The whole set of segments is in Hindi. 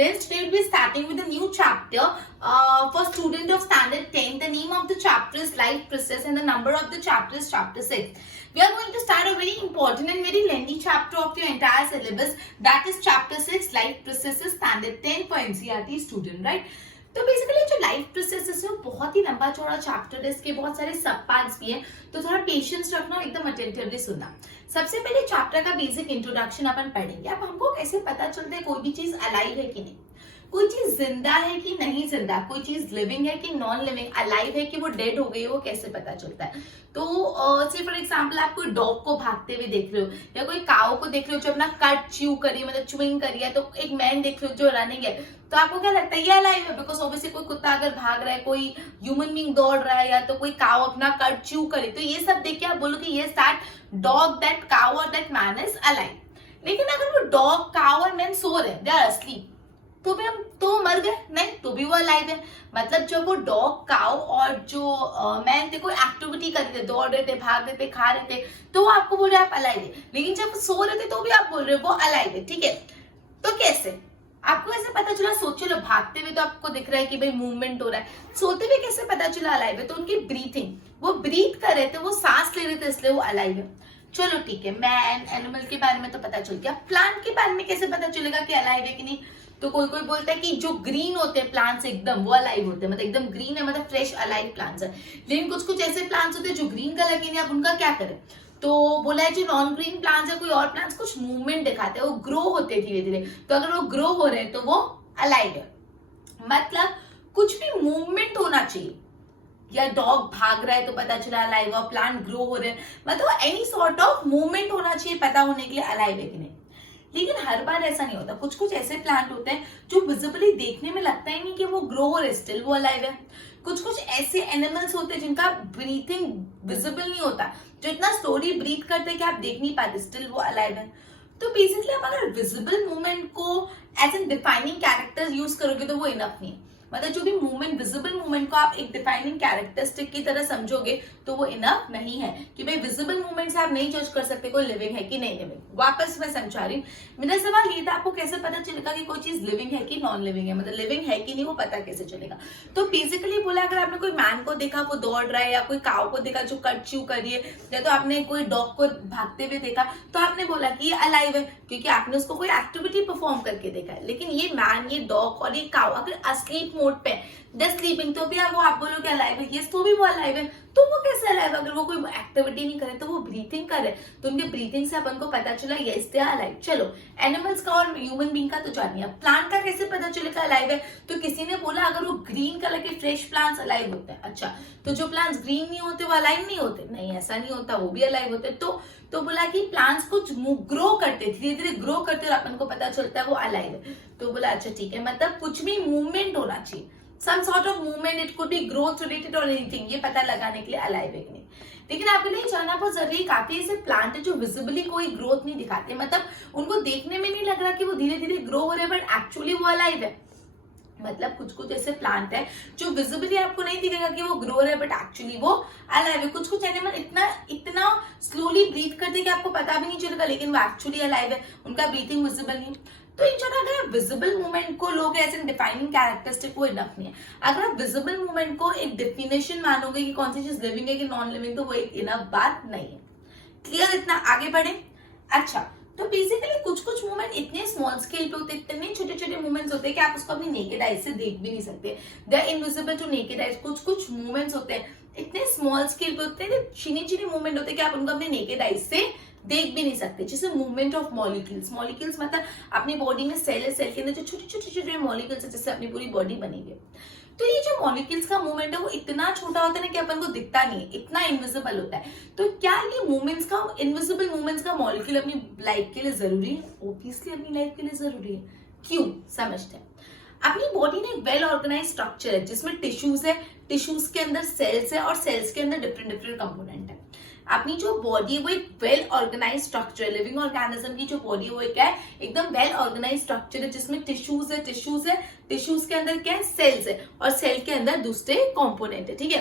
students, today we'll be starting with a new chapter for student of standard 10. The name of the chapter is life process and the number of the chapter is chapter 6. We are going to start a very important and very lengthy chapter of your entire syllabus, that is chapter 6 life processes standard 10 for NCERT student, right? तो बेसिकली जो लाइफ प्रोसेस है वो बहुत ही लंबा चौड़ा चैप्टर है, इसके बहुत सारे सब पार्ट्स भी हैं, तो थोड़ा पेशेंस रखना, एकदम अटेंटिवली सुनना। सबसे पहले चैप्टर का बेसिक इंट्रोडक्शन अपन पढ़ेंगे। अब हमको कैसे पता चलता है कोई भी चीज अलाइव है कि नहीं, कोई चीज जिंदा है कि नहीं जिंदा, कोई चीज लिविंग है कि नॉन लिविंग, अलाइव है कि वो डेड हो गई है, वो कैसे पता चलता है। तो से फॉर एग्जांपल आप कोई डॉग को भागते हुए देख रहे हो या कोई काऊ को देख रहे हो जो अपना कट च्यू करी, मतलब च्यूइंग करी है, तो एक मैन देख रहे हो जो रनिंग है, तो आपको क्या लगता है ये अलाइव है, बिकॉज ऑब्वियसली कोई कुत्ता अगर भाग रहा है, कोई ह्यूमन बीइंग दौड़ रहा है, या तो कोई काऊ अपना कट च्यू करे, तो ये सब देख के आप बोलोगे ये दैट डॉग, दैट काऊ और दैट मैन इज अलाइव। लेकिन अगर वो डॉग, काऊ और मैन सो रहे, दे आर अस्लीप, तो भी हम तो मर गए नहीं, तो भी वो अलाइव है। मतलब जब वो डॉग, काऊ और जो मैन थे कोई एक्टिविटी कर रहे थे, दौड़ रहे थे, भाग रहे थे, खा रहे थे, तो आपको बोल रहे आप अलाइव है। लेकिन जब सो रहे थे तो भी आप बोल रहे हो वो अलाइव है, ठीक है। तो कैसे आपको ऐसे पता चला? सोचो लो, भागते हुए तो आपको दिख रहा है कि भाई मूवमेंट हो रहा है, सोते हुए कैसे पता चला अलाइव है? तो उनकी ब्रीथिंग, वो ब्रीथ कर रहे थे, वो सांस ले रहे थे, इसलिए वो अलाइव है। चलो ठीक है, मैन एनिमल के बारे में तो पता चल गया, प्लांट के बारे में कैसे पता चलेगा कि अलाइव है कि नहीं? तो कोई कोई बोलता है कि जो ग्रीन होते हैं प्लांट्स एकदम, वो अलाइव होते हैं, मतलब एकदम ग्रीन है, मतलब फ्रेश अलाइव प्लांट्स है। लेकिन कुछ कुछ ऐसे प्लांट्स होते हैं जो ग्रीन कलर के नहीं, आप उनका क्या करें? तो बोला है जो नॉन ग्रीन प्लांट्स है, कोई और प्लांट्स कुछ मूवमेंट दिखाते हैं, वो ग्रो होते हैं धीरे धीरे, तो अगर वो ग्रो हो रहे हैं तो वो अलाइव है। मतलब कुछ भी मूवमेंट होना चाहिए, या डॉग भाग रहा है तो पता चला अलाइव, और प्लांट ग्रो हो रहे हैं, मतलब एनी सॉर्ट ऑफ मूवमेंट होना चाहिए पता होने के लिए अलाइव है कि नहीं। लेकिन हर बार ऐसा नहीं होता, कुछ कुछ ऐसे प्लांट होते हैं जो विजिबली देखने में लगता ही नहीं कि वो ग्रो हो रहे, स्टिल वो अलाइव है। कुछ कुछ ऐसे एनिमल्स होते हैं जिनका ब्रीथिंग विजिबल नहीं होता, जो इतना स्लोली ब्रीथ करते हैं कि आप देख नहीं पाते, स्टिल वो अलाइव है। तो बेसिकली आप अगर विजिबल मूवमेंट को as an defining character use करोगे तो वो इनफ नहीं है। मतलब जो भी मूवमेंट, विजिबल मूवमेंट को आप एक डिफाइनिंग कैरेक्टरिस्टिक की तरह समझोगे तो वो इनफ नहीं है कि भाई विजिबल मूवमेंट से आप नहीं जज कर सकते कोई लिविंग है कि नहीं लिविंग। वापस मैं समझा रही हूँ, मेरा सवाल ये था आपको कैसे पता चलेगा कि कोई चीज लिविंग है कि नॉन लिविंग है, मतलब लिविंग है कि नहीं वो पता कैसे चलेगा? तो बेसिकली बोला, अगर आपने कोई मैन को देखा वो दौड़ रहा है, या कोई काऊ को देखा जो कट च्यू कर रही है, या तो आपने कोई डॉग को भागते हुए देखा, तो आपने बोला कि ये अलाइव है क्योंकि आपने उसको कोई एक्टिविटी परफॉर्म करके देखा है। लेकिन ये मैन, ये डॉग और ये काऊ अगर अस्लीप मोड पे, जस्ट स्लीपिंग, तो भी आप बोलोगे अलाइव है, यस तो भी वो अलाइव है। तो वो कैसे अलाइव? अगर वो कोई एक्टिविटी नहीं करे तो वो ब्रीथिंग करे, तो उनके ब्रीथिंग से अपन को पता चला यस दे आर अलाइव। चलो एनिमल्स का और ह्यूमन बीइंग का तो जानिए, प्लांट का कैसे पता चलेगा अलाइव है? तो किसी ने बोला अगर वो ग्रीन कलर के फ्रेश प्लांट्स अलाइव होते हैं। अच्छा, तो जो प्लांट्स ग्रीन नहीं होते वो अलाइव नहीं होते? नहीं, ऐसा नहीं होता, वो भी अलाइव होते। तो बोला कि प्लांट्स कुछ ग्रो करते, धीरे धीरे ग्रो करते और अपन को पता चलता है वो अलाइव है। तो बोला अच्छा ठीक है, मतलब कुछ भी मूवमेंट होना चाहिए, some sort of movement, it could be growth related or anything, ये पता लगाने के लिए अलाइव है कि नहीं। लेकिन आपके लिए जानना बहुत जरूरी, काफी ऐसे प्लांट है जो विजिबली कोई ग्रोथ नहीं दिखाते, मतलब उनको देखने में नहीं लग रहा कि वो धीरे धीरे ग्रो हो रहे हैं, बट एक्चुअली वो अलाइव है। मतलब कुछ कुछ ऐसे प्लांट है जो विजिबली आपको नहीं दिखेगा कि वो ग्रो रहा है, बट एक्चुअली वो अलाइव है। कुछ कुछ एनिमल इतना स्लोली ब्रीथ करते हैं कि आपको पता भी नहीं चलेगा, लेकिन वो एक्चुअली अलाइव है, उनका ब्रीथिंग विजिबल नहीं। तो इन शॉर्ट अगर आप विजिबल मूवमेंट को लोग एज एन डिफाइनिंग कैरेक्टरिस्टिक, वो इनफ नहीं है। अगर आप विजिबल मूवमेंट को एक डेफिनेशन मानोगे कि कौन सी चीज लिविंग है कि नॉन लिविंग, तो वो एक इनफ बात नहीं है। क्लियर? इतना आगे बढ़े। अच्छा, तो बेसिकली कुछ कुछ मूवमेंट इतने स्मॉल स्केल पे होते हैं, इतने छोटे छोटे मूवमेंट्स होते हैं कि आप उसको अपनी नेकेड आईज से देख भी नहीं सकते, they are invisible to naked eyes. कुछ कुछ मूवमेंट्स होते हैं इतने स्मॉल स्केल पे होते हैं, चीनी चीनी मूवमेंट होते हैं कि आप उनको अपने नेकेड आईज से देख भी नहीं सकते। जैसे मूवमेंट ऑफ मॉलिक्यूल्स, मॉलिक्यूल्स मतलब अपनी बॉडी में सेल है, सेल के अंदर जो छोटे छोटे छोटे मॉलिक्यूल्स है, जिससे अपनी पूरी बॉडी बनी हुई है। तो ये जो मॉलिक्यूल्स का मूवमेंट है वो इतना छोटा होता है ना कि अपन को दिखता नहीं है, इतना इनविजिबल होता है। तो क्या ये मूवमेंट्स का, इनविजिबल मूवमेंट्स का मॉलिक्यूल अपनी लाइफ के लिए जरूरी है? ऑब्वियसली अपनी लाइफ के लिए जरूरी है। क्यों? समझते हैं। अपनी बॉडी में एक वेल ऑर्गेनाइज स्ट्रक्चर है जिसमें टिश्यूज है, टिश्यूज के अंदर सेल्स है, और सेल्स के अंदर डिफरेंट डिफरेंट कंपोनेंट है। अपनी जो बॉडी है वो एक वेल ऑर्गेनाइज स्ट्रक्चर है, लिविंग ऑर्गेनिज्म की जो बॉडी है वो एक है एकदम वेल ऑर्गेनाइज स्ट्रक्चर है, जिसमें टिश्यूज है, टिश्यूज के अंदर क्या है? सेल्स है, और सेल के अंदर दूसरे कंपोनेंट है, ठीक है।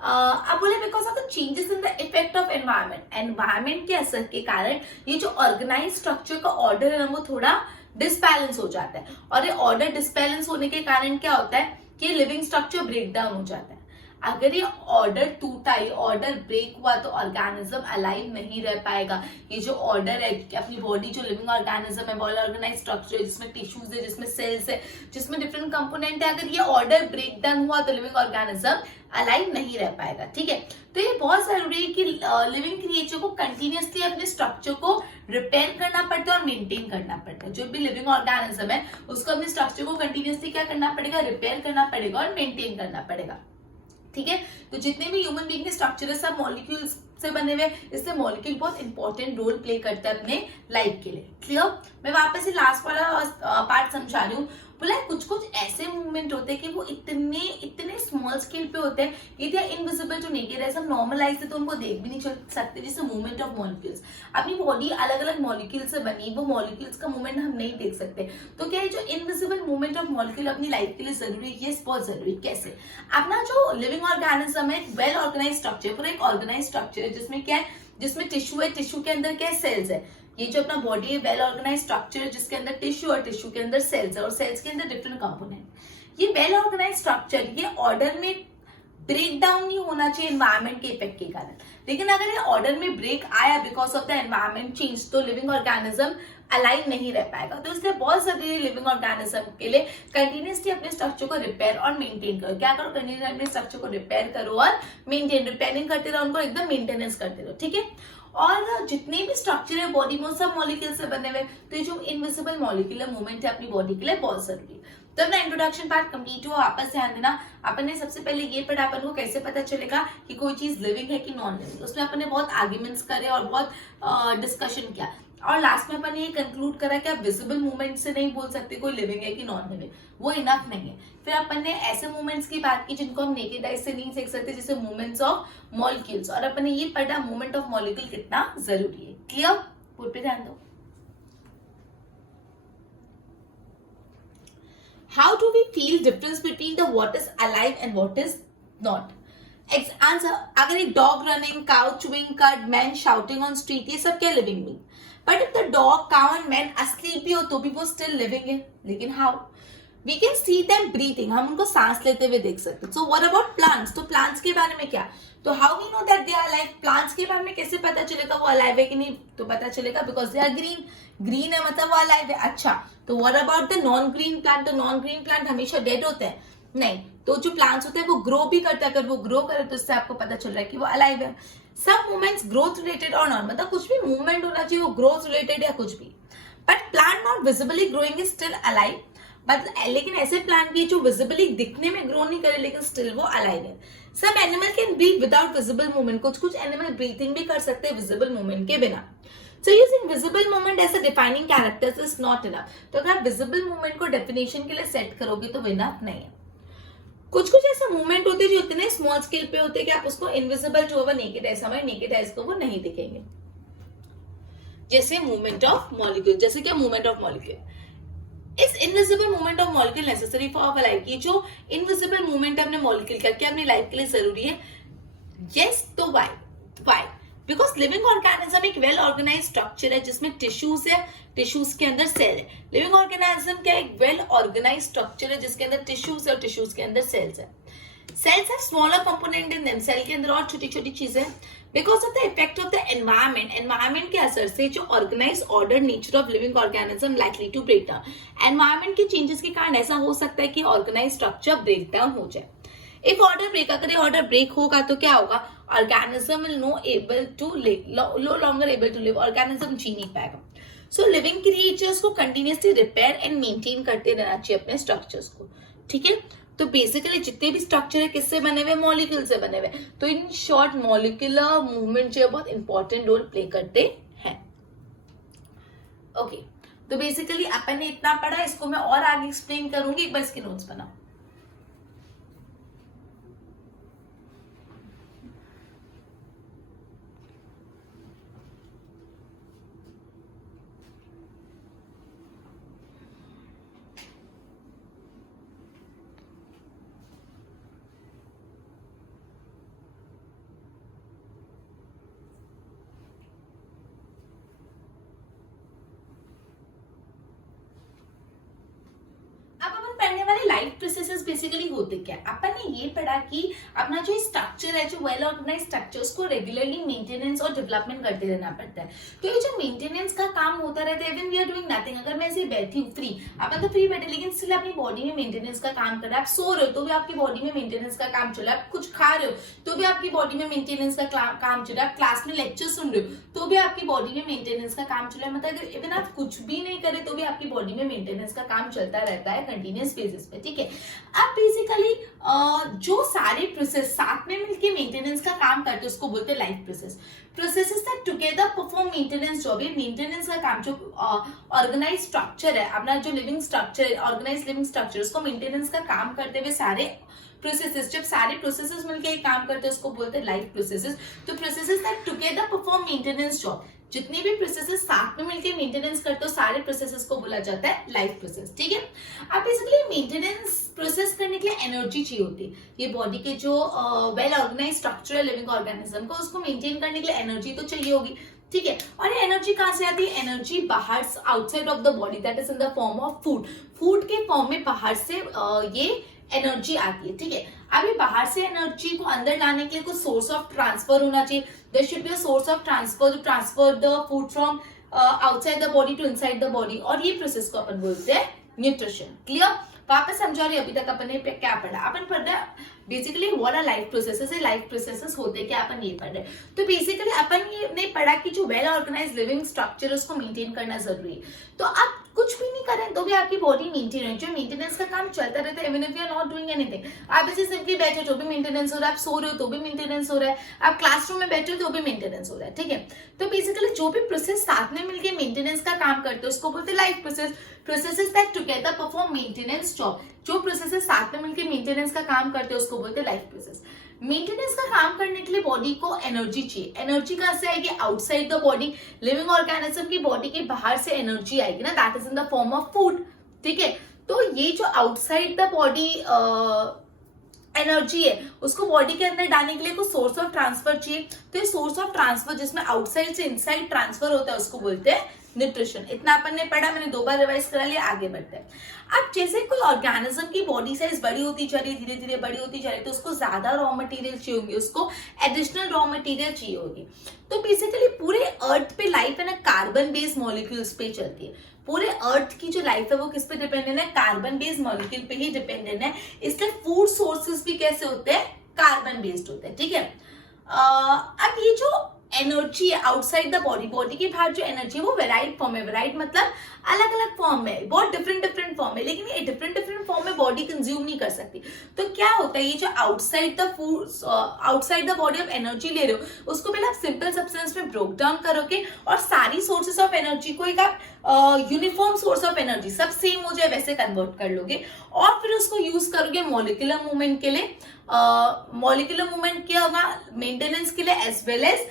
अब बोले because of the changes in the effect of environment, environment के असर के कारण ये जो ऑर्गेनाइज स्ट्रक्चर का ऑर्डर है वो थोड़ा डिसबैलेंस हो जाता है। और ये ऑर्डर डिसबैलेंस होने के कारण क्या होता है कि लिविंग स्ट्रक्चर ब्रेक डाउन हो जाता है। अगर ये ऑर्डर टूटा, ये ऑर्डर ब्रेक हुआ तो ऑर्गेनिज्म अलाइव नहीं रह पाएगा। ये जो ऑर्डर है कि अपनी बॉडी जो लिविंग ऑर्गेनिज्म है, वेल ऑर्गेनाइज स्ट्रक्चर है, जिसमें टिश्यूज है, जिसमें सेल्स है, जिसमें डिफरेंट कंपोनेंट है, अगर ये ऑर्डर ब्रेक डाउन हुआ तो लिविंग ऑर्गेनिज्म अलाइव नहीं रह पाएगा। ठीक है, तो ये बहुत जरूरी है कि लिविंग क्रिएचर को कंटिन्यूअसली अपने स्ट्रक्चर को रिपेयर करना पड़ता है और मेंटेन करना पड़ता है। जो भी लिविंग ऑर्गेनिज्म है उसको अपने स्ट्रक्चर को कंटिन्यूअसली क्या करना पड़ेगा, रिपेयर करना पड़ेगा और मेंटेन करना पड़ेगा। ठीक है, तो जितने भी ह्यूमन बीइंग के स्ट्रक्चर है सब मॉलिक्यूल्स से बने हुए, इससे मॉलिक्यूल बहुत इंपॉर्टेंट रोल प्ले करता है अपने लाइफ के लिए। क्लियर? मैं वापस से लास्ट वाला पार्ट समझा रही हूँ। बोला कुछ कुछ ऐसे मूवमेंट होते हैं कि वो इतने इतने स्मॉल स्केल पे होते हैं कि they are invisible to naked eyes. हम नॉर्मल आईज से तो उनको देख भी नहीं सकते, जैसे मूवमेंट ऑफ मॉलिक्यूल्स। अपनी बॉडी अलग अलग मॉलिक्यूल से बनी, वो मॉलिक्यूल्स का मूवमेंट हम नहीं देख सकते। तो क्या है जो इनविजिबल मूवमेंट ऑफ मॉलिक्यूल अपनी लाइफ के लिए जरूरी है? यस, बहुत जरूरी। कैसे? अपना जो लिविंग ऑर्गेनिज्म है वेल ऑर्गेनाइज स्ट्रक्चर, पूरा एक ऑर्गेनाइज स्ट्रक्चर है जिसमें क्या है, जिसमें टिश्यू है, टिश्यू के अंदर क्या है, सेल्स है। ये जो अपना बॉडी है वेल ऑर्गेनाइज स्ट्रक्चर है जिसके अंदर टिश्यू और टिश्यू के अंदर सेल्स है और सेल्स के अंदर डिफरेंट कंपोनेंट। ये वेल ऑर्गेनाइज स्ट्रक्चर ये ऑर्डर में ब्रेक डाउन नहीं होना चाहिए एनवायरमेंट के इफेक्ट के कारण। लेकिन अगर ये ऑर्डर में ब्रेक आया because of the environment change तो लिविंग ऑर्गेनिज्म अलाइव नहीं रह पाएगा। तो इसलिए बहुत जरूरी लिविंग ऑर्गेनिज्म के लिए कंटिन्यूअसली अपने स्ट्रक्चर को रिपेयर और मेंटेन करो। क्या करो? कंटिन्यूअसली अपने स्ट्रक्चर को रिपेयर करो और मेंटेन, रिपेयरिंग करते रहो, उनको एकदम मेंटेनेंस करते रहो। ठीक है, और जितने भी स्ट्रक्चर है बॉडी में सब मॉलिक्यूल से बने हुए, तो ये जो इनविजिबल मॉलिक्यूलर मूवमेंट है अपनी बॉडी के लिए बहुत जरूरी है। तो अपना इंट्रोडक्शन पार्ट कंप्लीट हुआ, वापस ध्यान देना। अपन ने सबसे पहले ये पढ़ा अपन को कैसे पता चलेगा कि कोई चीज लिविंग है कि नॉन लिविंग। उसमें अपन ने बहुत आर्ग्यूमेंट्स करे और बहुत डिस्कशन किया और लास्ट में अपन ने ये कंक्लूड करा कि आप विजिबल मूवमेंट से नहीं बोल सकते कोई लिविंग है कि नॉन लिविंग, वो इनफ नहीं है। फिर अपन ने ऐसे मूवमेंट्स की बात की जिनको हम नेकेड आइज से नहीं देख सकते, जैसे मूवमेंट्स ऑफ मॉलिक्यूल्स, और अपन ने ये पढ़ा मूवमेंट ऑफ मॉलिक्यूल कितना जरूरी है। क्लियर? पूरे पे ध्यान दो। How do we feel difference between the what is alive and what is not? Answer: अगर एक dog running, cow chewing cud, man shouting on street, ये सब क्या living being? But if the dog, cow and man asleep भी हो तो भी वो still living है। लेकिन how? We can see them breathing, हम उनको सांस लेते हुए देख सकते हैं। So what about plants? तो plants के बारे में क्या? तो how we know that they are alive? plants के बारे में कैसे पता चलेगा वो alive है कि नहीं? तो पता चलेगा because they are green. Green है मतलब वो alive है। अच्छा, तो what about the non green plant? तो non green plant हमेशा डेड होते हैं? नहीं, तो जो प्लांट्स होते हैं वो ग्रो भी करते हैं। अगर वो ग्रो करे तो इससे आपको पता चल रहा है कि वो अलाइव है। सब मूवमेंट्स ग्रोथ रिलेटेड और नॉन, मतलब कुछ भी मूवमेंट होना चाहिए वो ग्रोथ रिलेटेड या कुछ भी। But plant not visibly growing is still alive. But लेकिन ऐसे प्लांट भी जो विजिबली दिखने में ग्रो नहीं करे लेकिन स्टिल वो अलाइव है। सब animal can breathe without visible movement, कुछ कुछ एनिमल ब्रीथिंग भी कर सकते हैं विजिबल मूवमेंट के बिना। So using visible movement as a defining character is not enough. तो अगर आप visible movement को definition के लिए सेट करोगे तो enough नहीं है। कुछ कुछ ऐसा मूवमेंट होते हैं जो इतने स्मॉल स्केल पे होते हैं कि आप उसको इनविजिबल जो होगा नेकेड आइज, हमारे नेकेड आइज को वो नहीं दिखेंगे। जैसे मूवमेंट ऑफ मॉलिक्यूल, जैसे क्या मूवमेंट ऑफ मॉलिक्यूल। इस invisible movement of molecule necessary for our life. ये जो इनविजिबल मूवमेंट है अपने मॉलिक्यूल का क्या अपनी लाइफ के लिए जरूरी है? यस, तो वाई? बिकॉज लिविंग ऑर्गेनिज्म एक वेल ऑर्गेनाइज स्ट्रक्चर है जिसमें टिश्यूज है, टिश्यूज के अंदर सेल है। लिविंग ऑर्गेनिज्म क्या एक वेल ऑर्गेनाइज स्ट्रक्चर है जिसके अंदर टिश्यूज है और टिश्यूज के अंदर सेल्स है। Cells have smaller component in them, cell के अंदर और छोटी छोटी चीजें। Because of the effect of the environment, environment के असर से जो organise order nature of living organism likely to break down. Environment के चेंजेस के कारण ऐसा हो सकता है कि ऑर्गेनाइज स्ट्रक्चर ब्रेक डाउन हो जाए। इफ ऑर्डर ब्रेक, अगर ऑर्डर ब्रेक होगा तो क्या होगा? Organism will no longer able to live, organism जी नहीं पाएगा। सो लिविंग क्रिएचर्स को कंटिन्यूअसली रिपेयर एंड मेंटेन करते रहना चाहिए अपने स्ट्रक्चर्स को। ठीक है, तो बेसिकली जितने भी स्ट्रक्चर है किससे बने हुए? मॉलिक्यूल से बने हुए। तो इन शॉर्ट मॉलिक्यूलर मूवमेंट जो है बहुत इंपॉर्टेंट रोल प्ले करते हैं। ओके, तो बेसिकली अपन ने इतना पढ़ा, इसको मैं और आगे एक्सप्लेन करूंगी, एक बार इसके नोट्स बनाओ। प्रोसेसेस बेसिकली होते क्या है? अपन ने ये पढ़ा कि अपना जो स्ट्रक्चर है, जो वेल ऑर्गेनाइज स्ट्रक्चर, उसको रेगुलरली मेंटेनेंस और डेवलपमेंट करते रहना पड़ता है। तो ये जो मेंटेनेंस का काम होता रहता है, even we are doing nothing, अगर मैं ऐसे बैठी हूँ फ्री, अपन तो फ्री बैठे लेकिन स्टिल अपनी बॉडी में मेंटेनेंस का काम कर रहा है। आप सो रहे हो तो भी आपकी बॉडी में मेंटेनेंस का काम चल रहा है, आप कुछ खा रहे हो तो भी आपकी बॉडी में मेंटेनेंस का काम चल रहा है, आप क्लास में लेक्चर सुन रहे हो तो भी आपकी बॉडी में मेंटेनेंस का काम चल रहा है। मतलब अगर इवन आप कुछ भी नहीं करे तो भी आपकी बॉडी में मेंटेनेंस का काम चलता रहता है कंटिन्यूअस बेसिस पे, ठीक है। अब बेसिकली जो सारे प्रोसेस साथ में मिलके मेंटेनेंस का काम करते हैं उसको बोलते हैं life process. Processes that together perform maintenance job. ये मेंटेनेंस का काम जो ऑर्गेनाइज स्ट्रक्चर है, अपना जो living structure, organise living structure, उसको मेंटेनेंस का काम करते हुए सारे प्रोसेसेस, जब सारे प्रोसेसेस मिलके एक काम करते हैं उसको बोलते हैं लाइफ प्रोसेसेस। तो processes that together perform maintenance job, जितने भी प्रोसेसेस साथ में मिलके मेंटेनेंस करते हो सारे प्रोसेसेस को बोला जाता है लाइफ प्रोसेस, ठीक है। अब बेसिकली मेंटेनेंस प्रोसेस करने के लिए एनर्जी चाहिए होती है। ये बॉडी के जो वेल ऑर्गेनाइज स्ट्रक्चर है लिविंग ऑर्गेनिज्म को, उसको मेंटेन करने के लिए एनर्जी तो चाहिए होगी, ठीक है। और ये एनर्जी कहां से आती है? एनर्जी बाहर, outside of the body, that is in the form of food. Food के फॉर्म में बाहर से ये एनर्जी आती है, ठीक है। अभी बाहर से एनर्जी को अंदर लाने के लिए कुछ सोर्स ऑफ ट्रांसफर होना चाहिए। There should be a source of transfer to transfer the food from outside the body to inside the body, और ये प्रोसेस को अपन बोलते हैं न्यूट्रिशन। क्लियर? वापस समझा रही, अभी तक अपन ने क्या पढ़ा? अपन पढ़ रहे basically what our life processes है, लाइफ प्रोसेसेस होते क्या, अपन ये पढ़ रहे। तो बेसिकली अपन ये ने पढ़ा कि जो वेल ऑर्गेनाइज लिविंग स्ट्रक्चर उसको मेंटेन करना जरूरी है। तो आप कुछ भी नहीं करें तो भी आपकी बॉडी मेंटेन है, जो मेंटेनेंस का काम चलता रहता है। Even if you are not doing anything, आप ऐसे सिंपली बैठे तो भी मेंटेनेंस हो रहा है, आप सो रहे हो तो भी मेंटेनेंस हो रहा है, आप क्लासरूम में बैठे हो तो भी मेंटेनेंस हो रहा है, ठीक है। तो बेसिकली जो भी प्रोसेस साथ में मिलकर मेंटेनेंस का काम करते हैं उसको बोलते हैं life process. Processes that together perform maintenance job, जो प्रोसेसेस साथ में मिलकर मेंटेनेंस का काम करते हैं उसको बोलते हैं लाइफ प्रोसेस। मेंटेनेंस का काम करने के लिए बॉडी को एनर्जी चाहिए। एनर्जी कहां से आएगी? Outside the body. Living organism की बॉडी के बाहर से एनर्जी आएगी ना, that is in the form of food, ठीक है। तो ये जो आउटसाइड द बॉडी एनर्जी है उसको बॉडी के अंदर डालने के लिए कुछ सोर्स ऑफ ट्रांसफर चाहिए। तो ये सोर्स ऑफ ट्रांसफर जिसमें आउटसाइड से इनसाइड ट्रांसफर होता है उसको बोलते हैं न्यूट्रिशन। इतना अपन ने पढ़ा, मैंने 2 बार रिवाइज करा लिया, आगे बढ़ते हैं। अब जैसे कोई ऑर्गेनिज्म की बॉडी साइज बड़ी होती जा रही है, धीरे धीरे बड़ी होती जा रही है, तो उसको ज्यादा रॉ मटेरियल चाहिए होगी, उसको एडिशनल रॉ मटेरियल चाहिए होगी। तो बेसिकली पूरे अर्थ पे लाइफ है ना कार्बन बेस्ड मॉलिक्यूल्स पे चलती है। पूरे अर्थ की जो लाइफ है वो किस पे डिपेंडेंट है? कार्बन बेस्ड मॉलिक्यूल पे ही डिपेंडेंट है। इसलिए फूड सोर्सेज भी कैसे होते हैं? कार्बन बेस्ड होते हैं, ठीक है। अब ये जो एनर्जी है आउटसाइड द बॉडी, बॉडी के बाहर जो एनर्जी है वो वेराइड फॉर्म है। वेराइड मतलब अलग अलग फॉर्म में, बहुत डिफरेंट फॉर्म है, लेकिन ये डिफरेंट फॉर्म में बॉडी कंज्यूम नहीं कर सकती। तो क्या होता है, ये जो outside the food, outside the body आप एनर्जी ले रहे हो उसको पहले आप सिंपल सब्सटेंस में ब्रोक डाउन करोगे और सारी सोर्सेस ऑफ एनर्जी को एक आप यूनिफॉर्म सोर्स ऑफ एनर्जी, सब सेम हो जाए वैसे कन्वर्ट कर लोगे और फिर उसको यूज करोगे मॉलिक्यूलर मूवमेंट के लिए। मॉलिक्यूलर मूवमेंट क्या होगा? मेंटेनेंस के लिए एज वेल एज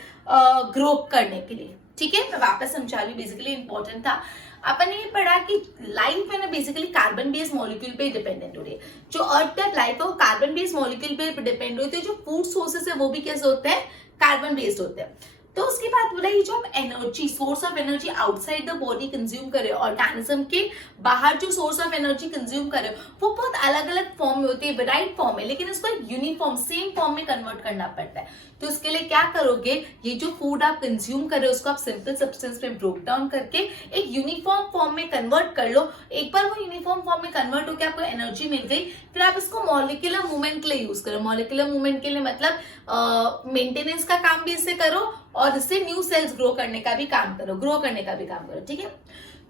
ग्रो करने के लिए, ठीक है। मैं वापस समझा रही, बेसिकली इंपॉर्टेंट था। अपन ने पढ़ा कि लाइफ है ना बेसिकली कार्बन बेस्ड मॉलिक्यूल पे डिपेंडेंट हो रही है। जो अर्थ टाइप लाइफ है वो कार्बन बेस्ड मॉलिक्यूल पे डिपेंड होती है। जो फूड सोर्सेस है वो भी कैसे होते हैं? कार्बन बेस्ड होते हैं। तो उसके बाद बोला ये जो आप energy, source of energy outside the body consume करे, ऑर्गेनिज्म के बाहर जो सोर्स ऑफ एनर्जी कंज्यूम करे वो बहुत अलग अलग फॉर्म में होती है, वेराइड फॉर्म है, लेकिन उसको यूनिफॉर्म सेम फॉर्म में कन्वर्ट करना पड़ता है। तो उसके लिए क्या करोगे? ये जो फूड आप कंज्यूम कर रहे हो उसको आप सिंपल सब्सटेंस में ब्रोक डाउन करके एक यूनिफॉर्म फॉर्म में कन्वर्ट कर लो। एक बार वो यूनिफॉर्म फॉर्म में कन्वर्ट होकर आपको एनर्जी मिल गई, फिर आप इसको मॉलिक्यूलर मूवमेंट के लिए यूज करो। मॉलिक्यूलर मूवमेंट के लिए मतलब मेंटेनेंस का काम भी इससे करो और इससे न्यू सेल्स ग्रो करने का भी काम करो, ग्रो करने का भी काम करो, ठीक है।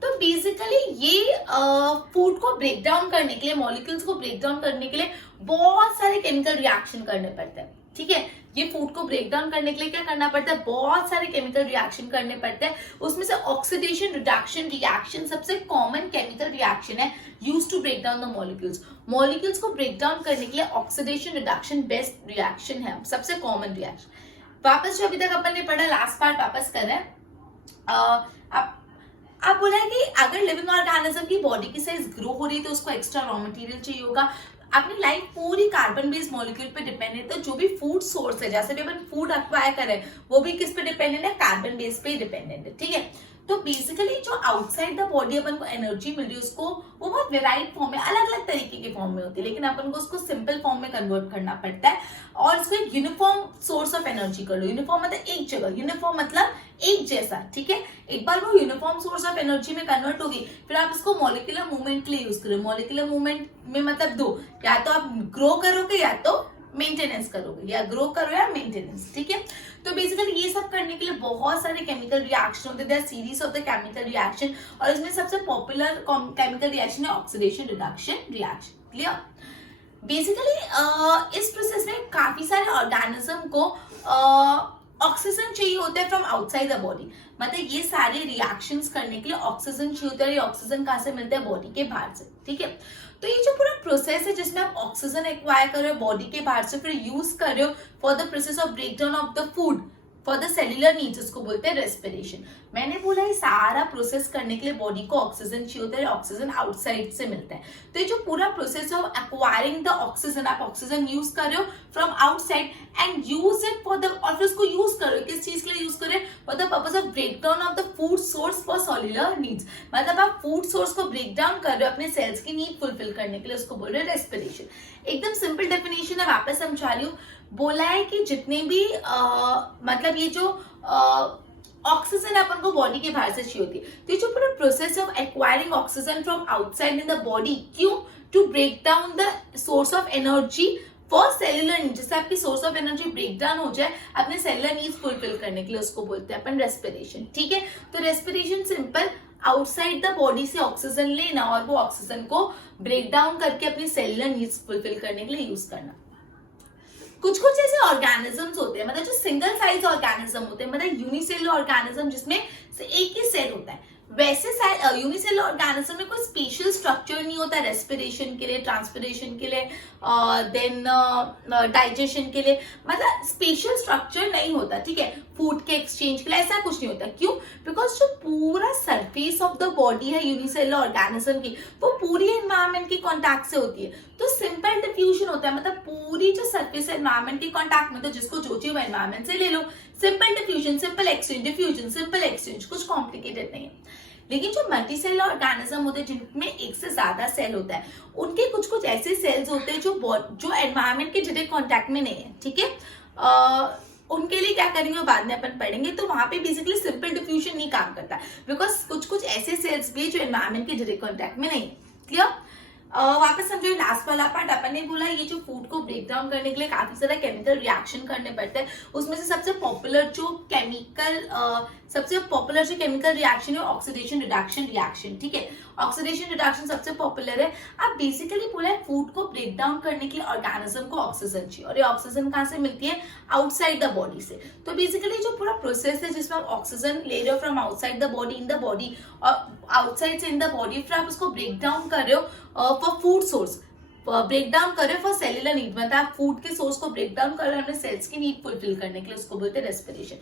तो बेसिकली ये फूड को ब्रेक डाउन करने के लिए, मॉलिक्यूल्स को ब्रेक डाउन करने के लिए बहुत सारे केमिकल रिएक्शन करने पड़ते हैं, ठीक है। ये फूड को ब्रेक डाउन करने के लिए क्या करना पड़ता है? बहुत सारे केमिकल रिएक्शन करने पड़ते हैं। उसमें से ऑक्सीडेशन रिडक्शन रिएक्शन सबसे कॉमन केमिकल रिएक्शन है used to break down the molecules. Molecules को ब्रेक डाउन करने के लिए ऑक्सीडेशन रिडक्शन बेस्ट रिएक्शन है, सबसे कॉमन रिएक्शन। वापस जो अभी तक अपन ने पढ़ा लास्ट पार्ट वापस कर रहे हैं। आप बोला है कि अगर लिविंग ऑर्गेनिज्म की बॉडी की साइज ग्रो हो रही है तो उसको एक्स्ट्रा रॉ मटेरियल चाहिए होगा। अपनी लाइफ पूरी कार्बन बेस्ड मॉलिक्यूल पे डिपेंडेंट है। तो जो भी फूड सोर्स है, जैसे भी अपन फूड अक्वायर करें वो भी किस पे डिपेंडेंट है? कार्बन बेस पे डिपेंडेंट है, ठीक है। तो बेसिकली जो आउटसाइड द बॉडी अपन को एनर्जी मिल रही है उसको वो बहुत वेराइड फॉर्म है, अलग अलग तरीके की फॉर्म में होती है, लेकिन अपन को उसको सिंपल फॉर्म में कन्वर्ट करना पड़ता है और इसको एक यूनिफॉर्म सोर्स ऑफ एनर्जी कर लो। यूनिफॉर्म मतलब एक जगह, यूनिफॉर्म मतलब एक जैसा, ठीक है। एक बार वो यूनिफॉर्म सोर्स ऑफ एनर्जी में कन्वर्ट होगी, फिर आप इसको मॉलिक्यूलर मूवमेंट के लिए यूज करो। मॉलिक्यूलर मूवमेंट में मतलब दो, या तो आप ग्रो करोगे या तो मेंटेनेंस करोगे, या ग्रो करो या मेंटेनेंस, ठीक है। तो बेसिकली ये सब करने के लिए बहुत सारे केमिकल रिएक्शन होते हैं, series of the chemical reaction, और इसमें सबसे पॉपुलर केमिकल रिएक्शन है oxidation reduction reaction. Clear? Basically इस प्रोसेस में काफी सारे ऑर्गेनिज्म को ऑक्सीजन चाहिए होता है फ्रॉम आउटसाइड द बॉडी। मतलब ये सारे रिएक्शंस करने के लिए ऑक्सीजन चाहिए होता है। ये ऑक्सीजन कहाँ से मिलता है? बॉडी के बाहर से, ठीक है। तो ये जो पूरा प्रोसेस है जिसमें आप ऑक्सीजन एक्वायर कर रहे हो बॉडी के बाहर से, फिर यूज कर रहे हो for the process of breakdown of the food for the cellular needs, इसको बोलते हैं रेस्पिरेशन। मैंने बोला ये सारा प्रोसेस करने के लिए बॉडी को ऑक्सीजन चाहिए होता है, ऑक्सीजन आउटसाइड से मिलता है। तो ये जो पूरा process of acquiring the oxygen, आप ऑक्सीजन यूज कर रहे हो from outside and use it for the, और फिर उसको यूज कर रहे हो किस चीज के लिए यूज कर रहे हो? For the purpose of breakdown of the food source for cellular needs. मतलब आप फूड सोर्स को ब्रेक डाउन कर रहे हो अपने सेल्स की नीड फुलफिल करने के लिए, उसको बोल रहे हो रेस्पिरेशन। एकदम सिंपल डेफिनेशन है, वापस समझा रही हूँ। बोला है कि जितने भी मतलब ये जो ऑक्सीजन अपन को बॉडी के बाहर से चाहिए होती है, तो ये जो पूरा process of acquiring oxygen from outside in the body, क्यों? To break down the source of energy for cellular need, जिससे आपकी source of energy break down हो जाए अपने सेल्युलर नीड्स फुलफिल करने के लिए, उसको बोलते हैं अपन रेस्पिरेशन, ठीक है। तो respiration simple outside the body से ऑक्सीजन लेना और वो ऑक्सीजन को ब्रेक डाउन करके अपनी सेल्युलर नीड्स फुलफिल करने के लिए यूज करना। कुछ कुछ ऐसे ऑर्गेनिजम्स होते हैं, मतलब जो सिंगल साइज ऑर्गेनिज्म होते हैं, मतलब यूनिसेलुलर ऑर्गेनिज्म जिसमें से एक ही सेल होता है, वैसे यूनिसेलुलर ऑर्गेनिज्म में कोई स्पेशल स्ट्रक्चर नहीं होता रेस्पिरेशन के लिए, ट्रांसपिरेशन के लिए, देन डाइजेशन के लिए, मतलब स्पेशल स्ट्रक्चर नहीं होता, ठीक है। फूड के एक्सचेंज के लिए ऐसा कुछ नहीं होता। क्यों? बिकॉज जो पूरा सरफेस ऑफ द बॉडी है यूनिसेलुलर ऑर्गेनिज्म की, वो पूरी एनवायरमेंट के कॉन्टैक्ट से होती है, तो सिंपल डिफ्यूजन होता है। मतलब पूरी जो सरफेस है एनवायरमेंट के कॉन्टैक्ट में, तो जिसको जो चाहिए वो एनवायरमेंट से ले लो। Simple diffusion, simple exchange, diffusion, simple exchange, कुछ कॉम्प्लिकेटेड नहीं है। लेकिन जो मल्टीसेलुलर ऑर्गेनिज्म होते हैं जिनमें एक से ज्यादा सेल होता है, उनके कुछ कुछ ऐसे सेल्स होते हैं जो एनवायरमेंट के डायरेक्ट कांटेक्ट में नहीं है, ठीक है। उनके लिए क्या करेंगे वो बाद में अपन पढ़ेंगे। तो वहां पे बेसिकली सिंपल डिफ्यूजन नहीं काम करता, बिकॉज कुछ कुछ ऐसे सेल्स भी जो एनवायरमेंट के डायरेक्ट कांटेक्ट में नहीं है। क्लियर? वापस समझो लास्ट वाला पार्ट, अपन ने बोला ये जो फूड को ब्रेक डाउन करने के लिए काफी सारा केमिकल रिएक्शन करने पड़ते हैं। उसमें से सबसे पॉपुलर जो केमिकल रिएक्शन है ऑक्सीडेशन रिडक्शन रिएक्शन, ठीक है। ऑक्सीडेशन रिडक्शन सबसे पॉपुलर है। अब बेसिकली बोला है फूड को ब्रेक डाउन करने के लिए ऑर्गेनिज्म को ऑक्सीजन चाहिए, और ये ऑक्सीजन कहाँ से मिलती है? आउटसाइड द बॉडी से। तो बेसिकली जो पूरा प्रोसेस है जिसमें आप ऑक्सीजन ले रहे हो from outside the body in the body, और आउटसाइड से इन द बॉडी, फिर आप उसको ब्रेक डाउन कर रहे हो for food source, break down कर रहे हो फॉर सेल्युलर नीड, मतलब आप फूड के सोर्स को ब्रेक डाउन कर रहे हो अपने सेल्स की नीड फुलफिल करने के लिए, उसको बोलते हैं रेस्पिरेशन।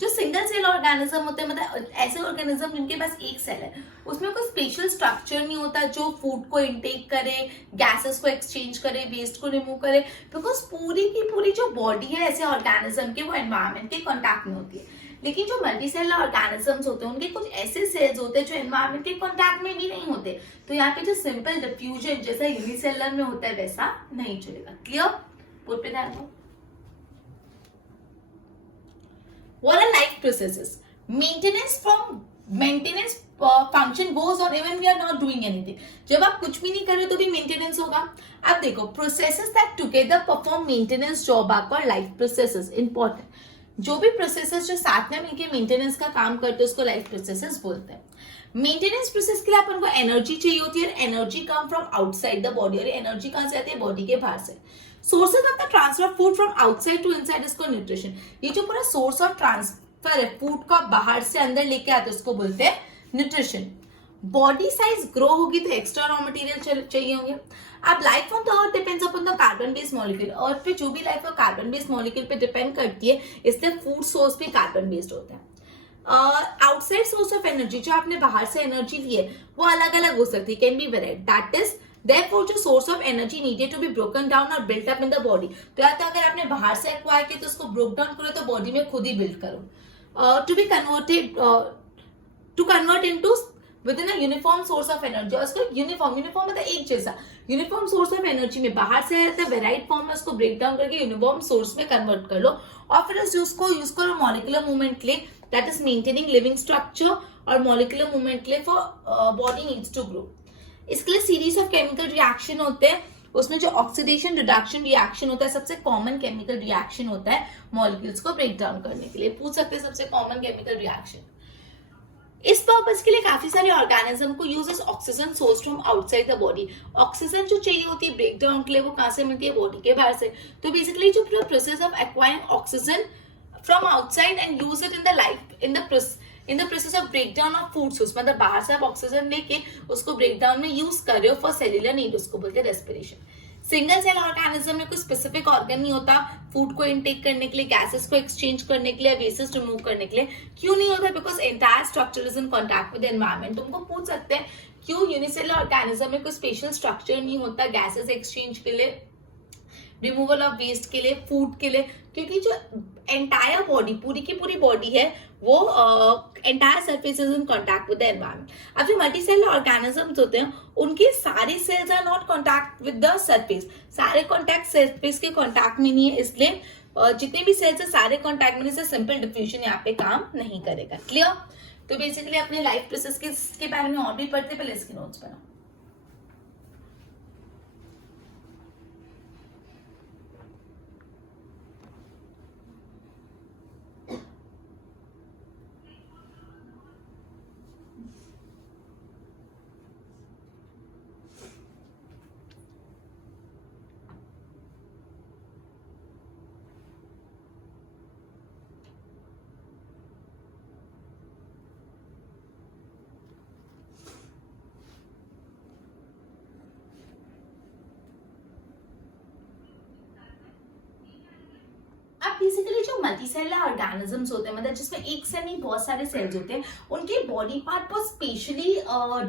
जो सिंगल सेल ऑर्गेनिज्म होते हैं, मतलब ऐसे ऑर्गेनिज्म जिनके पास एक सेल है, उसमें कोई स्पेशल स्ट्रक्चर नहीं होता जो फूड को इनटेक करे, गैसेस को एक्सचेंज करे, वेस्ट को रिमूव करे, बिकॉज पूरी की पूरी जो बॉडी है ऐसे ऑर्गेनिज्म के, वो एनवायरमेंट के कॉन्टैक्ट में होती है। लेकिन जो मल्टीसेलुलर ऑर्गेनिजम्स होते हैं उनके कुछ ऐसे सेल्स होते हैं जो एनवायरमेंट के कांटेक्ट में भी नहीं होते, तो यहाँ पे जो सिंपल डिफ्यूजन जैसा यूनिसेलुलर में होता है वैसा नहीं चलेगा। क्लियर? बोर्ड पे ध्यान दो। What are life processes? Maintenance function goes on even we are not doing anything. जब आप कुछ भी नहीं कर रहे तो भी मेंटेनेंस होगा। अब देखो processes that together perform maintenance job आपका लाइफ प्रोसेसेस इंपॉर्टेंट। जो भी प्रोसेसेस जो साथ में मिलकर मेंटेनेंस का काम करते हैं उसको लाइफ प्रोसेसेस बोलते हैं। मेंटेनेंस प्रोसेस के लिए अपन को एनर्जी चाहिए होती है, energy come from outside the body, और एनर्जी कहां से आती है? बॉडी के बाहर से। Sources of the transfer of food from outside to inside इसको न्यूट्रिशन। ये जो पूरा सोर्स ऑफ ट्रांसफर है फूड का बाहर से अंदर लेके आते हैं उसको बोलते हैं न्यूट्रिशन। बॉडी साइज ग्रो होगी तो एक्स्ट्रा रॉ मटेरियल चाहिए होंगे। अब life on the earth depends upon the carbon based molecule. Earth पे जो भी लाइफ है कार्बन बेस्ड मॉलिक्यूल पे डिपेंड करती है, इसलिए फूड सोर्स भी कार्बन बेस्ड होता है। आउटसाइड सोर्स ऑफ एनर्जी, जो आपने बाहर से एनर्जी ली है वो अलग अलग हो सकती है, can be varied. That is therefore जो source of energy needed to be broken down और built up in the body, तो या तो अगर आपने बाहर से एक्वायर किया तो उसको ब्रोक डाउन करो, तो बॉडी में खुद ही बिल्ड करो। To be converted to convert into within a uniform source of energy, और उसको यूनिफॉर्म मतलब एक जैसा यूनिफॉर्म सोर्स ऑफ एनर्जी में बाहर से आता है, वेराइट फॉर्म में उसको ब्रेक डाउन करके यूनिफॉर्म सोर्स में कन्वर्ट कर लो और फिर उसको यूज करो मॉलिक्यूलर मूवमेंट के लिए, that is maintaining living structure और मॉलिक्यूलर मूवमेंट के लिए for body needs to grow. इसके लिए सीरीज ऑफ केमिकल रिएक्शन होते हैं, उसमें जो ऑक्सीडेशन रिडक्शन रिएक्शन होता है सबसे कॉमन केमिकल रिएक्शन होता है मॉलिक्यूल्स को ब्रेक डाउन करने के लिए। पूछ सकते हैं सबसे कॉमन केमिकल रिएक्शन। इस पर्पस के लिए काफी सारे ऑर्गेनिज्म को use oxygen source from outside the body. Oxygen जो चाहिए होती है ब्रेक डाउन के लिए वो कहां से मिलती है, बॉडी के बाहर से। तो बेसिकली जो पूरा process of acquiring oxygen from outside and use it in the life in the process of break down of food source, मतलब बाहर से आप ऑक्सीजन लेके उसको ब्रेक डाउन में यूज कर रहे हो फॉर सेल्यूलर नीड, उसको बोलते हैं रेस्पिरेशन। सिंगल सेल ऑर्गेनिज्म में कोई स्पेसिफिक ऑर्गन नहीं होता फूड को इनटेक करने के लिए, गैसेस को एक्सचेंज करने के लिए, वेसेस रिमूव करने के लिए। क्यों नहीं होता? Because entire structure is in contact with environment. तुमको पूछ सकते हैं क्यों यूनिसेलुलर ऑर्गेनिज्म में कोई स्पेशल स्ट्रक्चर नहीं होता गैसेस एक्सचेंज के लिए, रिमूवल ऑफ वेस्ट के लिए, फूड के लिए? क्योंकि जो एंटायर बॉडी, पूरी की पूरी बॉडी है वो entire surface is in contact with the environment. अब जो मल्टीसेलुलर ऑर्गेनिजम्स होते हैं उनके सारे cells are not contact with the surface, सारे कॉन्टैक्ट सरफेस के कॉन्टैक्ट में नहीं है, इसलिए जितने भी सेल्स है सारे कॉन्टैक्ट में से सिंपल डिफ्यूजन यहाँ पे काम नहीं करेगा। क्लियर? तो बेसिकली अपने लाइफ प्रोसेस के बारे में और भी पढ़ते, पहले इसके नोट्स बनाओ। बेसिकली जो मल्टीसेलुलर ऑर्गेनिजम्स होते हैं, मतलब जिसमें एक से नहीं बहुत सारे सेल्स होते हैं, उनके बॉडी पार्ट बहुत स्पेशली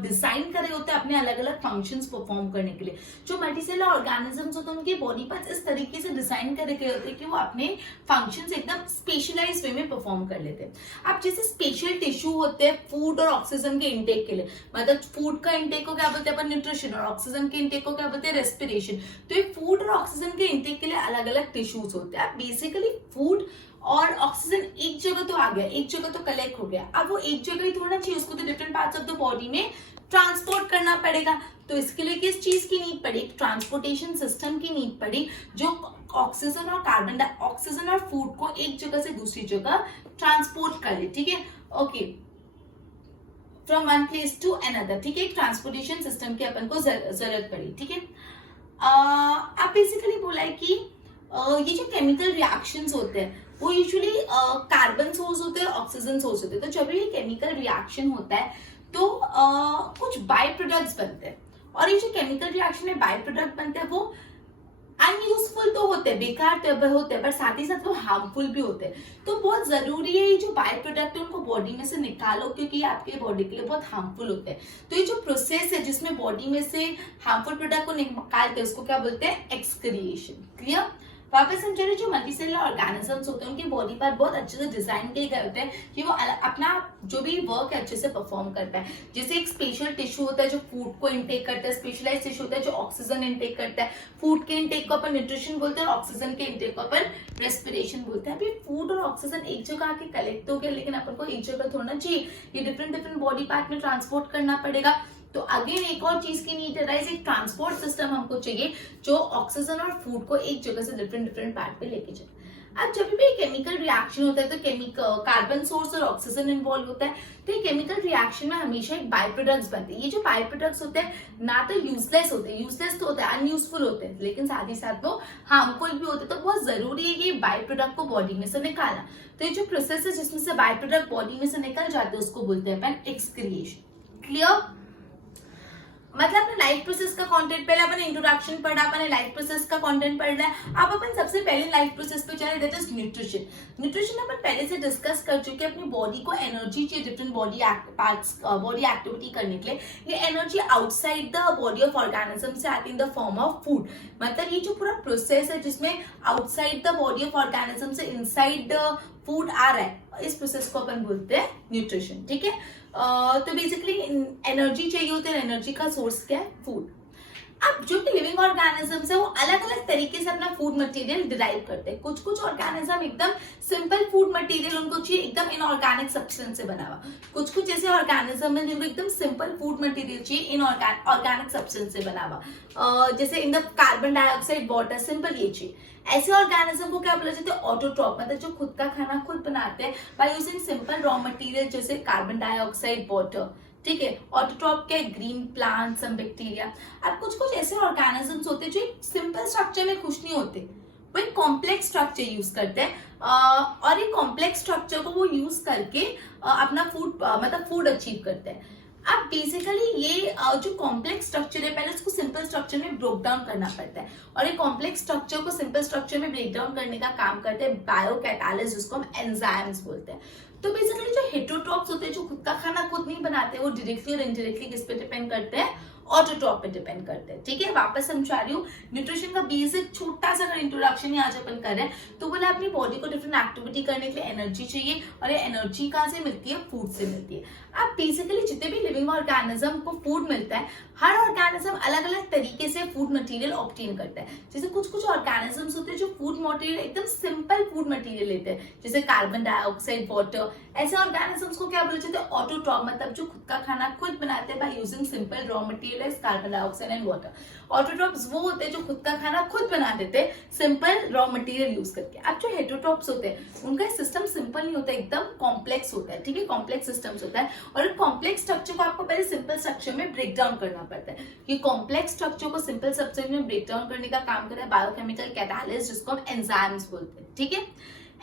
डिजाइन करे होते हैं अपने अलग अलग फंक्शंस परफॉर्म करने के लिए। जो मल्टीसेलुलर ऑर्गेनिजम्स होते हैं उनके बॉडी पार्ट्स इस तरीके से डिजाइन करे गए होते हैं कि वो अपने फंक्शंस एकदम स्पेशलाइज वे में परफॉर्म कर लेते हैं। अब जैसे स्पेशल टिश्यू होते हैं फूड और ऑक्सीजन के इंटेक के लिए, मतलब फूड का इंटेक को क्या बोलते हैं अपन, न्यूट्रिशन, और ऑक्सीजन के इंटेक को क्या बोलते हैं, रेस्पिरेशन। तो ये फूड और ऑक्सीजन के इंटेक के लिए अलग अलग टिश्यूज होते हैं। बेसिकली फूड और ऑक्सीजन एक जगह तो आ गया, एक जगह तो कलेक्ट हो गया, अब वो एक जगह ही थोड़ा चाहिए, उसको तो different parts of the body में ट्रांसपोर्ट करना पड़ेगा। तो इसके लिए किस चीज की नीड पड़ी, ट्रांसपोर्टेशन सिस्टम की नीड पड़ी, जो ऑक्सीजन और कार्बन ऑक्सीजन और फूड को एक जगह से दूसरी जगह ट्रांसपोर्ट कर ले। ठीक है, okay, from one place to another. ठीक है, ट्रांसपोर्टेशन सिस्टम की अपन को जरूरत पड़ी। ठीक है, अब बेसिकली बोला है कि ये जो केमिकल रिएक्शंस होते हैं वो यूजुअली कार्बन सोर्स होते हैं, ऑक्सीजन सोर्स होते हैं। तो जब भी केमिकल रिएक्शन होता है तो कुछ बाय प्रोडक्ट्स बनते हैं, और ये जो केमिकल रिएक्शन में बाय प्रोडक्ट बनते हैं वो अनयूजफुल तो होते हैं, बेकार तो होते हैं, पर साथ ही साथ वो हार्मफुल भी होते हैं। तो बहुत जरूरी है ये जो बाय प्रोडक्ट है उनको बॉडी में से निकालो, क्योंकि ये आपके बॉडी के लिए बहुत हार्मफुल होते हैं। तो ये जो प्रोसेस है जिसमें बॉडी में से हार्मफुल प्रोडक्ट को निकालते हैं उसको क्या बोलते हैं, एक्सक्रिएशन। क्लियर? वापस समझ रहे, जो मल्टीसेलुलर ऑर्गेनिजम्स होते हैं उनके बॉडी पार्ट बहुत अच्छे से डिजाइन किए गए होते हैं कि वो अपना जो भी वर्क है अच्छे से परफॉर्म करता है। जैसे एक स्पेशल टिश्यू होता है जो फूड को इंटेक करता है, स्पेशलाइज टिश्यू होता है जो ऑक्सीजन इंटेक करता है। फूड के इंटेक को अपन न्यूट्रिशन बोलते हैं और ऑक्सीजन के इंटेक को अपन रेस्पिरेशन बोलते हैं। अभी फूड और ऑक्सीजन एक जगह आके कलेक्ट हो गया, लेकिन अपन को एक जगह थोड़ा चाहिए, ये डिफरेंट डिफरेंट बॉडी पार्ट में ट्रांसपोर्ट करना पड़ेगा। तो अगेन एक और चीज की नीड है, एक ट्रांसपोर्ट सिस्टम हमको चाहिए जो ऑक्सीजन और फूड को एक जगह से डिफरेंट डिफरेंट पार्ट पे लेके जाए। अब जब भी केमिकल रिएक्शन होता है तो केमिकल कार्बन सोर्स और ऑक्सीजन इन्वॉल्व होता है। तो ये केमिकल रिएक्शन में हमेशा एक बाय प्रोडक्ट्स बनते हैं। ये जो बाय प्रोडक्ट्स होते हैं ना तो यूजलेस होते हैं, यूजलेस तो होते हैं, अनयूजफुल होते हैं, लेकिन साथ ही साथ वो हार्मफुल भी होते हैं। तो बहुत जरूरी है कि बाय प्रोडक्ट को बॉडी में से निकालना। तो ये जो प्रोसेस है जिसमें से बाय प्रोडक्ट बॉडी में से निकल जाते हैं उसको बोलते हैं अपन एक्सक्रिएशन। क्लियर? मतलब अपने लाइफ प्रोसेस का कंटेंट, पहले अपन इंट्रोडक्शन पढ़ा, अपन लाइफ प्रोसेस का कंटेंट पढ़ रहे हैं। अब अपन सबसे पहले लाइफ प्रोसेस पे चले, दैट इज न्यूट्रिशन। न्यूट्रिशन अपन पहले से डिस्कस कर चुके हैं, अपनी बॉडी को एनर्जी चाहिए different body parts body activity करने के लिए। ये energy outside the body of organism से आती है in the form of food. मतलब ये जो पूरा प्रोसेस है जिसमें outside the body of organism से इनसाइड द फूड आ रहा है, इस प्रोसेस को अपन बोलते हैं न्यूट्रिशन। ठीक है, तो बेसिकली एनर्जी चाहिए होती है, एनर्जी का सोर्स क्या है, फूड। अब जो लिविंग ऑर्गेनिजम्स है वो अलग अलग तरीके से अपना फूड मटेरियल डिराइव करते हैं। कुछ कुछ ऑर्गेनिज्म एकदम सिंपल फूड मटेरियल उनको चाहिए एकदम इनऑर्गेनिक सब्सटेंस से बना हुआ, कुछ कुछ ऐसे ऑर्गेनिज्म है जिनको एकदम सिंपल फूड मटेरियल चाहिए इनऑर्गेनिक सब्सटेंस से बना हुआ, जैसे in the carbon dioxide water simple ये चाहिए। ऐसे ऑर्गेनिज्म को क्या बोला जाता है? ऑटोट्रॉप, मतलब जो खुद का खाना खुद बनाते हैं by using simple raw material जैसे कार्बन डाइऑक्साइड वाटर। ठीक है, ऑटोट्रॉप क्या है? Green plant, some bacteria. अब कुछ कुछ ऐसे ऑर्गेनिजम्स होते हैं जो एक सिंपल स्ट्रक्चर में खुश नहीं होते, वो एक कॉम्प्लेक्स स्ट्रक्चर यूज करते हैं और एक कॉम्प्लेक्स स्ट्रक्चर को वो यूज करके अपना फूड मतलब फूड अचीव करते हैं। अब बेसिकली ये जो कॉम्प्लेक्स स्ट्रक्चर है पहले उसको सिंपल स्ट्रक्चर में ब्रेक डाउन करना पड़ता है और एक कॉम्प्लेक्स स्ट्रक्चर को सिंपल स्ट्रक्चर में ब्रेक डाउन करने का काम करते हैं बायोकैटालिस्ट, जिसको हम एंजाइम्स बोलते हैं। तो बेसिकली जो हेटरोट्रॉप्स होते हैं जो खुद का खाना खुद नहीं बनाते, वो डायरेक्टली और इनडायरेक्टली किस पे डिपेंड करते हैं? ऑटोट्रॉप पे डिपेंड करते हैं। ठीक है, वापस समझा रही हूँ, न्यूट्रिशन का बेसिक छोटा सा अगर इंट्रोडक्शन ही आज अपन कर रहे हैं तो बोला अपनी बॉडी को डिफरेंट एक्टिविटी करने के लिए एनर्जी चाहिए और ये एनर्जी कहाँ से मिलती है? फूड से मिलती है। अब बेसिकली जितने भी लिविंग ऑर्गेनिज्म को फूड मिलता है, हर ऑर्गेनिज्म अलग अलग तरीके से फूड मटेरियल ऑब्टेन करता है। जैसे कुछ कुछ ऑर्गेनिजम्स होते हैं जो फूड मटेरियल एकदम सिंपल फूड मटेरियल लेते हैं, जैसे कार्बन डाइऑक्साइड, वाटर। ऐसे ऑर्गेनिजम्स को क्या बोला जाता है? ऑटोट्रॉप, मतलब जो खुद का खाना खुद बनाते हैं by using simple raw material carbon dioxide and water. Autotrophs वो होते हैं जो खुद का खाना खुद बना देते हैं सिंपल रॉ मटेरियल यूज करके। अब जो हेटरोट्रॉप्स होते हैं उनका सिस्टम सिंपल नहीं होता, एकदम कॉम्प्लेक्स होता है। ठीक है, कॉम्प्लेक्स सिस्टम्स होता है और कॉम्प्लेक्स स्ट्रक्चर को आपको पहले सिंपल स्ट्रक्चर में ब्रेक डाउन करना पड़ता है। ये कॉम्प्लेक्स स्ट्रक्चर को सिंपल स्ट्रक्चर में ब्रेक डाउन करने का काम करता है बायोकेमिकल कैटालिस्ट, जिसको हम एंजाइम्स बोलते हैं। ठीक है,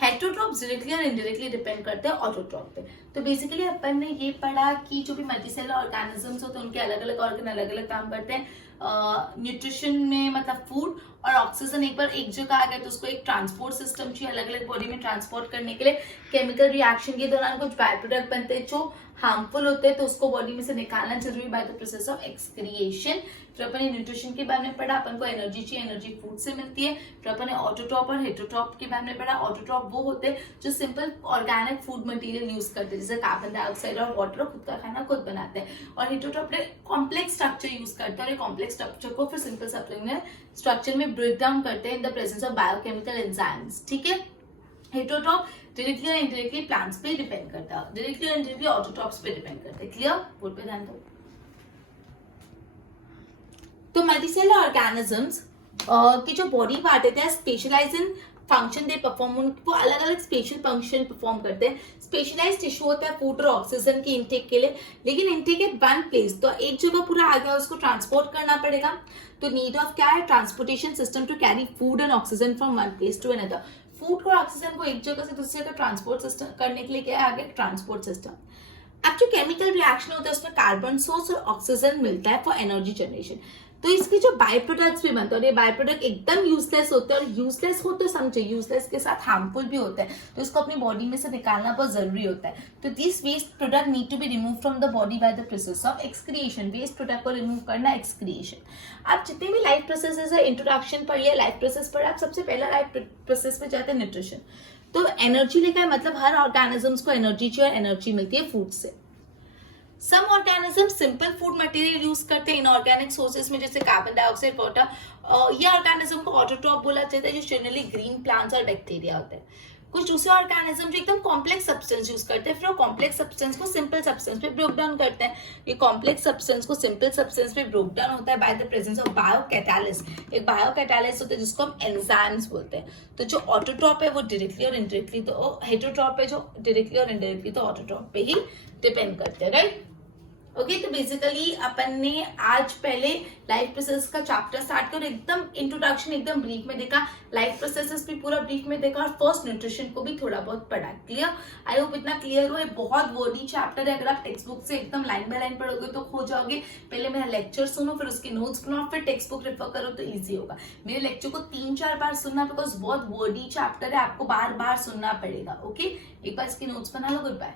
हेटरोट्रॉप्स डायरेक्टली और इनडायरेक्टली डिपेंड करते हैं ऑटोट्रॉप पे। तो बेसिकली अपन ने ये पढ़ा कि जो भी मल्टीसेलुलर ऑर्गेनिजम्स होते हैं उनके अलग अलग ऑर्गन अलग अलग काम करते हैं न्यूट्रिशन में, मतलब फूड और ऑक्सीजन एक बार एक जगह आ गया तो उसको एक ट्रांसपोर्ट सिस्टम चाहिए अलग अलग बॉडी में ट्रांसपोर्ट करने के लिए। केमिकल रिएक्शन के दौरान कुछ बाय प्रोडक्ट बनते हैं जो हार्मफुल होते हैं तो उसको बॉडी में से निकालना जरूरी bye the process of excretion. फिर अपन ने न्यूट्रिशन के बारे में पढ़ा, अपन को एनर्जी चाहिए, एनर्जी फूड से मिलती है। फिर अपन ने ऑटोट्रॉप और हेटरोट्रॉप के बारे में पढ़ा। ऑटोट्रॉप वो होते हैं जो simple organic food material use करते हैं, जैसे कार्बन डाइऑक्साइड और वाटर, खुद का खाना खुद बनाते हैं। और हेटरोट्रॉप कॉम्प्लेक्स स्ट्रक्चर यूज करते हैं और कॉम्प्लेक्स स्ट्रक्चर को फिर सिंपल स्ट्रक्चर में ब्रेक डाउन करते हैं in the presence of biochemical enzymes. ठीक है, हेटरोट्रॉप डायरेक्टली और इनडायरेक्टली प्लांट्स पे डिपेंड करता है, डायरेक्टली और इनडायरेक्टली ऑटोट्रॉप्स पे डिपेंड करता है। क्लियर? बोर्ड पे ध्यान दो। तो मल्टीसेलुलर ऑर्गेनिजम्स की जो बॉडी पार्ट होते हैं specialise in function they perform, उनको अलग अलग स्पेशल फंक्शन परफॉर्म करते हैं। स्पेशलाइज्ड टिश्यू होता है फूड और ऑक्सीजन की इनटेक के लिए, लेकिन इनटेक एट वन प्लेस, तो एक जगह पूरा आ गया उसको ट्रांसपोर्ट करना पड़ेगा। तो नीड ऑफ क्या है? Transportation system to carry food and oxygen from one place to another. Food और ऑक्सीजन को एक जगह से दूसरी जगह ट्रांसपोर्ट सिस्टम करने के लिए क्या है? आगे ट्रांसपोर्ट सिस्टम। अब जो केमिकल रिएक्शन होता है उसमें कार्बन सोर्स और ऑक्सीजन मिलता है फॉर एनर्जी जनरेशन। तो इसके जो बाय प्रोडक्ट्स भी बनते हैं और ये बाय प्रोडक्ट एकदम यूजलेस होते हैं, और यूजलेस हो तो समझे यूजलेस के साथ हार्मफुल भी होता है, तो इसको अपनी बॉडी में से निकालना बहुत जरूरी होता है। तो this waste product need to be remove from the body by the process of excretion. Waste product को रिमूव करना एक्सक्रिएशन। आप जितने भी लाइफ प्रोसेसेस है, इंट्रोडक्शन पढ़ लिया, लाइफ प्रोसेस पढ़ा, आप सबसे पहला लाइफ प्रोसेस में जाते हैं न्यूट्रिशन। तो एनर्जी लेकर मतलब हर ऑर्गेनिजम्स को एनर्जी चाहिए और एनर्जी मिलती है फूड से। Some organism simple food material use करते हैं इनऑर्गेनिक सोर्सेज में, जैसे कार्बन डाइऑक्साइड, वाटर। ये ऑर्गेनिज्म को ऑटोट्रॉप बोला जाता है, जो जनरली ग्रीन प्लांट्स और बैक्टीरिया होते हैं। कुछ दूसरे ऑर्गेनिज्म जो एकदम कॉम्प्लेक्स सब्सटेंस यूज करते हैं, फिर वो कॉम्प्लेक्स सब्सटेंस को सिंपल सब्सटेंस पे ब्रेक डाउन करते हैं। ये कॉम्प्लेक्स सब्सटेंस को सिंपल सब्सटेंस पे ब्रेक डाउन होता है बाय द प्रेजेंस ऑफ बायोकैटालिस्ट। एक बायोकैटालिस्ट होता है जिसको हम एंजाइम्स बोलते हैं। तो जो ऑटोट्रॉप है वो डायरेक्टली और इनडायरेक्टली, तो हेटरोट्रॉप है जो डायरेक्टली और इनडायरेक्टली तो ऑटोट्रॉप पे ही डिपेंड करते हैं, राइट? ओके, तो बेसिकली अपन ने आज पहले लाइफ प्रोसेस का चैप्टर स्टार्ट कर एकदम इंट्रोडक्शन एकदम ब्रीफ में देखा, लाइफ प्रोसेसेस भी पूरा ब्रीफ में देखा और फर्स्ट न्यूट्रिशन को भी थोड़ा बहुत पढ़ा। क्लियर? आई होप इतना क्लियर हुआ। बहुत वर्डी चैप्टर है, अगर आप टेक्स्ट बुक से एकदम लाइन बाय लाइन पढ़ोगे तो खो जाओगे। पहले मेरा लेक्चर सुनो, फिर उसके नोट्स बनाओ, फिर टेक्स्ट बुक रेफर करो तो ईजी होगा। मेरे लेक्चर को 3-4 बार सुनना, बिकॉज बहुत वर्डी चैप्टर है, आपको बार बार सुनना पड़ेगा। ओके, एक बार इसके नोट्स बना लो। Good bye.